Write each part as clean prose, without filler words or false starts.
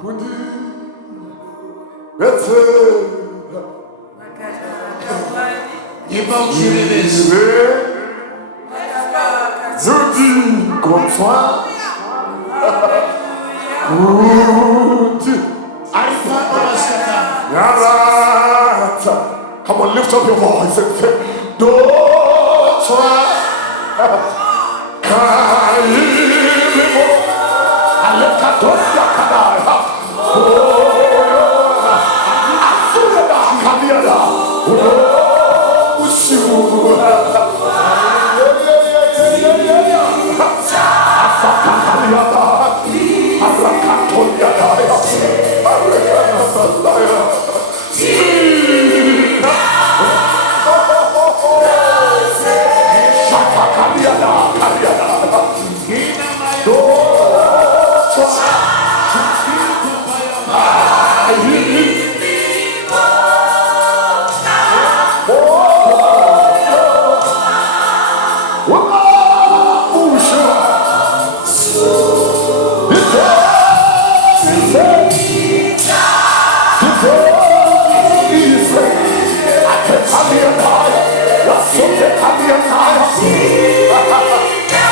군디 베트 이방 주님의 je dis comme ça 군디 알파노라시아다 야라 come on lift up your voice and say 도차 가이리모 알레카토리아 카나야 아수라다 가비아다 우시우 아사카리아다 아라카토리아다야 아라카나사다야 카리아다 카리아다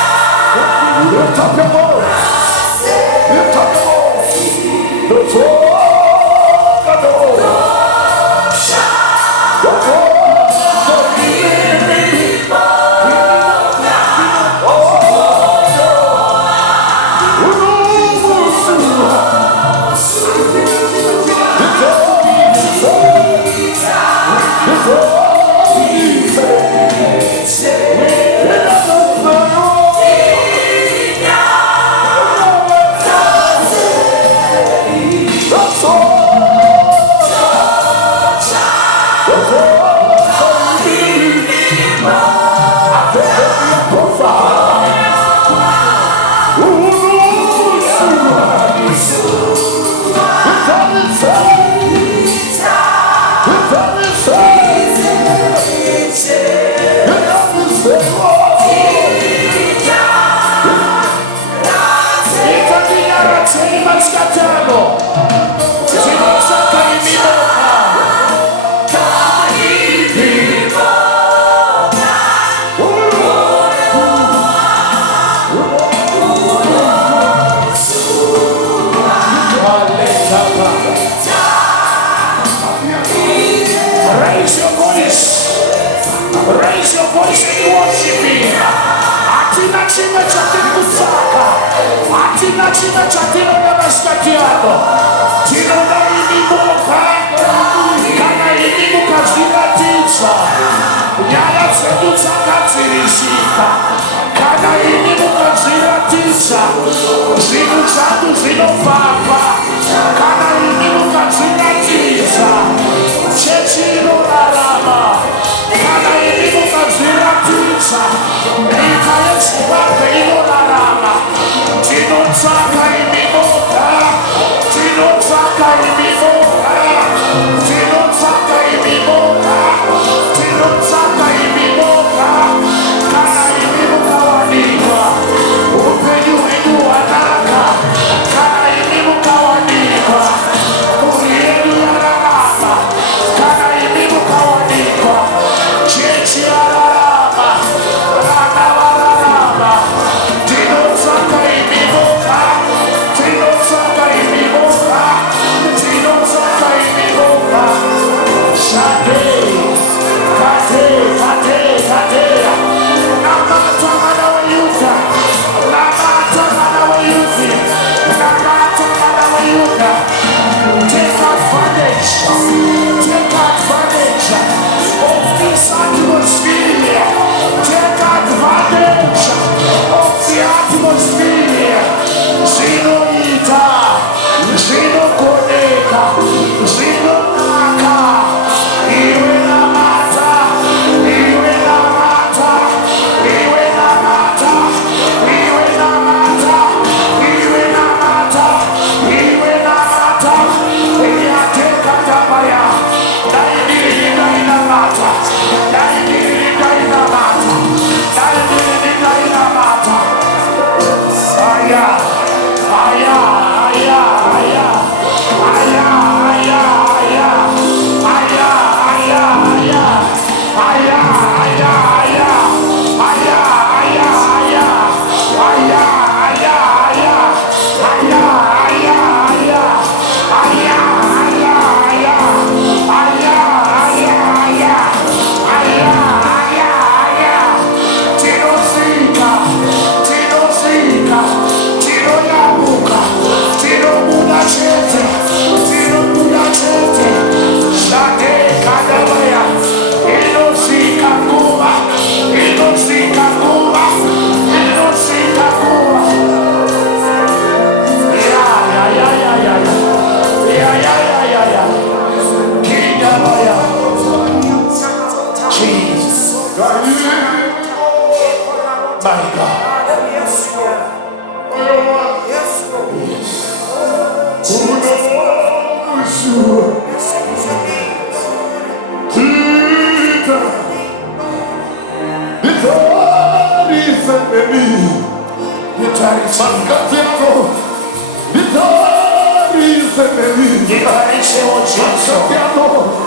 Lift up your voice. Lift up your voice. The Raise your voice and worship Him. Atina china chatini kusaka. Atina china chatini namaskati yako. Tino na imimuka. Kana imimuka zinatisa. Nyala zetu zakatirishika. Kana imimuka zinatisa. Zinu zatu zinofapa. Kana imimuka zinatisa. Chechiro larama. Kana imimuka zinatisa. Ikayesuwa peino larama. Tino zaka imimuka. Tino zaka imimuka. Tino zaka imimuka. Tino zaka imimuka. Kana imimuka wanikwa. Upenyu wenu wanaka. Kana imimuka wanikwa. Urienu larama. Kana imimuka wanikwa. Chechi larama. Rana larama. Tino zaka imimuka. Tino zaka imimuka. Tino zaka imimuka. Shaka. Nie bali się o ciebie.